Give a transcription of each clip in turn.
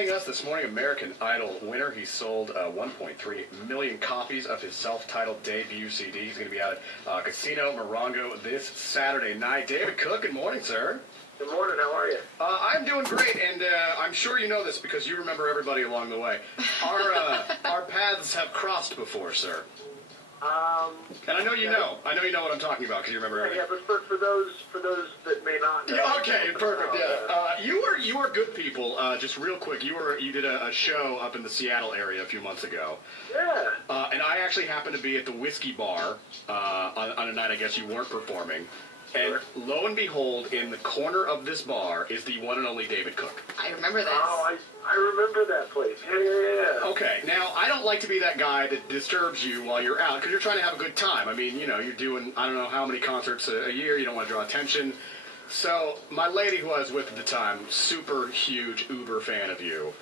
joining us this morning, American Idol winner. He sold 1.3 million copies of his self-titled debut CD. He's going to be out at Casino Morongo this Saturday night. David Cook, good morning, sir. Good morning. How are you? I'm doing great, and I'm sure you know this because you remember everybody along the way. Our paths have crossed before, sir. And I know you know. I know you know what I'm talking about because you remember everything. Yeah, but for those that may not know. Yeah, okay, perfect. Yeah, you are good people. Just real quick, you did a show up in the Seattle area a few months ago. Yeah. And I actually happened to be at the whiskey bar on a night I guess you weren't performing. And lo and behold, in the corner of this bar is the one and only David Cook. I remember this. Oh, I remember that place. Yeah. Okay, now, I don't like to be that guy that disturbs you while you're out, because you're trying to have a good time. I mean, you know, you're doing, I don't know how many concerts a year, you don't want to draw attention. So, my lady who I was with at the time, super huge Uber fan of you.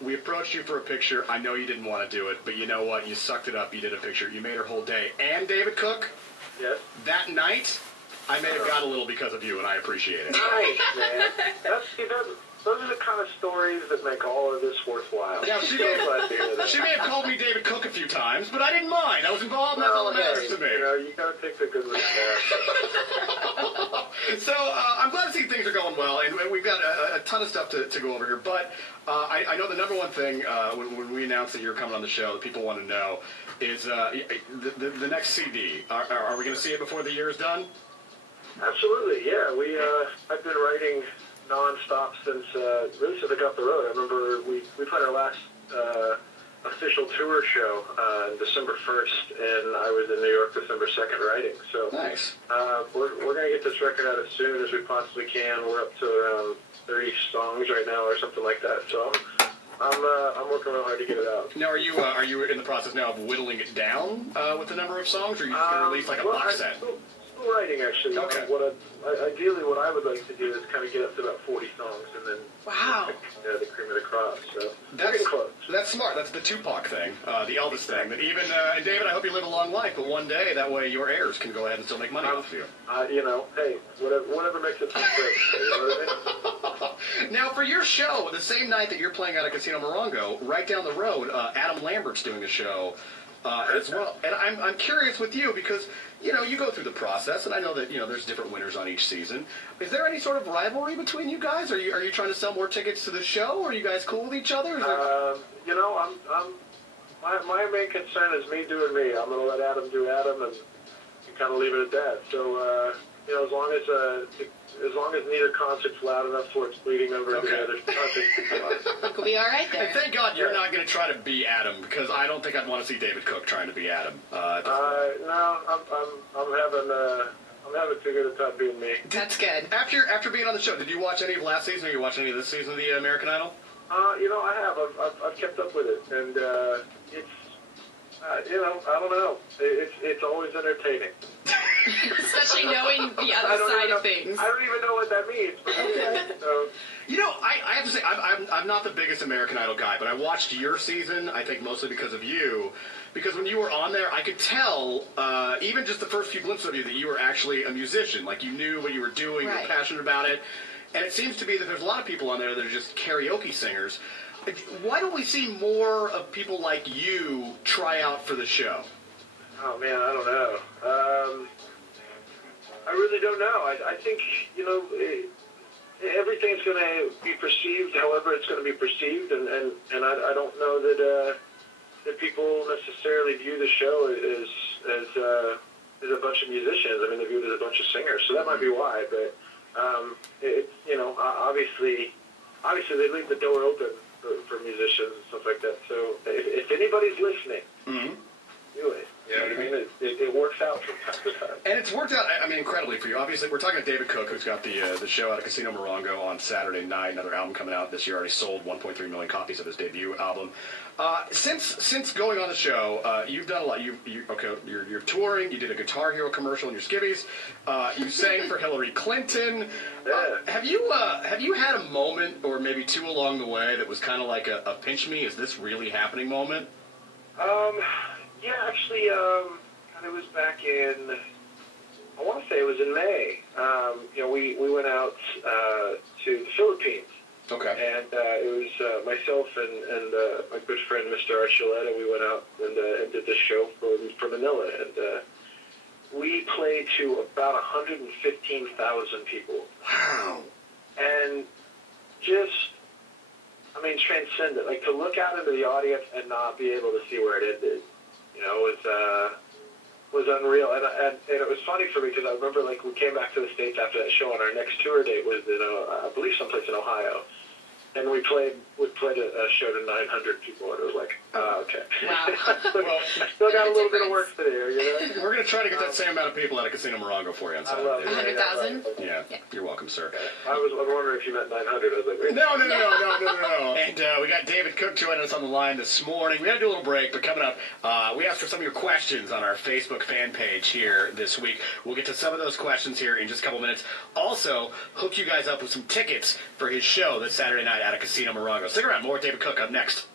We approached you for a picture. I know you didn't want to do it, but you know what? You sucked it up. You did a picture. You made her whole day. And David Cook? Yes. That night, I may have got a little because of you, and I appreciate it. Nice, man. Those are the kind of stories that make all of this worthwhile. Yeah, she may have called me David Cook a few times, but I didn't mind. I was involved, and that's all that matters to me. You know, you gotta take the good with the bad. So, I'm glad to see things are going well, and we've got a ton of stuff to go over here, but I know the number one thing when we announced that you're coming on the show that people want to know is the next CD. Are we going to see it before the year is done? Absolutely, yeah. I've been writing non-stop since I got the road. I remember we played our last official tour show on December 1st, and I was in New York December 2nd writing. So nice. We're going to get this record out as soon as we possibly can. We're up to around 30 songs right now or something like that. So I'm working real hard to get it out. Now, are you in the process now of whittling it down with the number of songs, or are you going to release like a box set? Still writing, actually. Okay. Ideally, what I would like to do is kind of get up to about 40 songs, and then the cream of the crop. So getting close. That's smart. That's the Tupac thing, the Elvis thing. That even and David, I hope you live a long life, but one day that way your heirs can go ahead and still make money off you. You know, hey, whatever makes it great. You know what I mean? Now, for your show, the same night that you're playing out at Casino Morongo, right down the road, Adam Lambert's doing a show as well. And I'm curious with you because, you know, you go through the process, and I know that, you know, there's different winners on each season. Is there any sort of rivalry between you guys? Are you trying to sell more tickets to the show? Are you guys cool with each other? You know, my main concern is me doing me. I'm going to let Adam do Adam, and kind of leave it at that. So, you know, as long as neither concert's loud enough for it's bleeding over into the other concert, we'll be all right there. And thank God you're not going to try to be Adam, because I don't think I'd want to see David Cook trying to be Adam. No, I'm having too good a time being me. That's good. After being on the show, did you watch any of last season? Or you watch any of this season of the American Idol? You know, I have. I've kept up with it, and it's. You know, I don't know. It's always entertaining. Especially knowing the other side of things. I don't even know what that means. But, so. You know, I have to say, I'm not the biggest American Idol guy, but I watched your season, I think mostly because of you. Because when you were on there, I could tell, even just the first few glimpses of you, that you were actually a musician. Like, you knew what you were doing, you were passionate about it. And it seems to be that there's a lot of people on there that are just karaoke singers. Why don't we see more of people like you try out for the show? Oh, man, I don't know. I really don't know. I think, you know, everything's going to be perceived however it's going to be perceived, and I don't know that people necessarily view the show as a bunch of musicians. I mean, they view it as a bunch of singers, so that might be why. But, you know, obviously they leave the door open for musicians and stuff like that. So if anybody's listening, do it. You know what I mean? It works out from time to time. And it's worked out, I mean, incredibly for you. Obviously, we're talking to David Cook, who's got the show out at Casino Morongo on Saturday night. Another album coming out this year. Already sold 1.3 million copies of his debut album. Since going on the show, you've done a lot. You're touring. You did a Guitar Hero commercial in your skivvies. You sang for Hillary Clinton. Have you had a moment, or maybe two along the way, that was kind of like a pinch me? Is this really happening moment? Yeah, actually, it was back in, I want to say it was in May. You know, we went out to the Philippines Okay. And it was myself and my good friend, Mr. Shelly. We went out and did this show for Manila, and we played to about 115,000 people. Wow. And just, I mean, transcendent. Like, to look out into the audience and not be able to see where it ended, you know, was unreal. And it was funny for me because I remember, like, we came back to the States after that show, and our next tour date was in, I believe, someplace in Ohio. And we played a show to 900 people, and it was like, okay. Wow. Well, still got a little bit of work to do, you know? we're going to try to get that same amount of people out of Casino Morongo for you on Saturday. 100,000? Yeah, you're welcome, sir. I was wondering if you meant 900. I was like, wait. No. And we got David Cook joining us on the line this morning. We had to do a little break, but coming up, we asked for some of your questions on our Facebook fan page here this week. We'll get to some of those questions here in just a couple minutes. Also, hook you guys up with some tickets for his show this Saturday night at a Casino Morongo. Stick around. More with David Cook up next.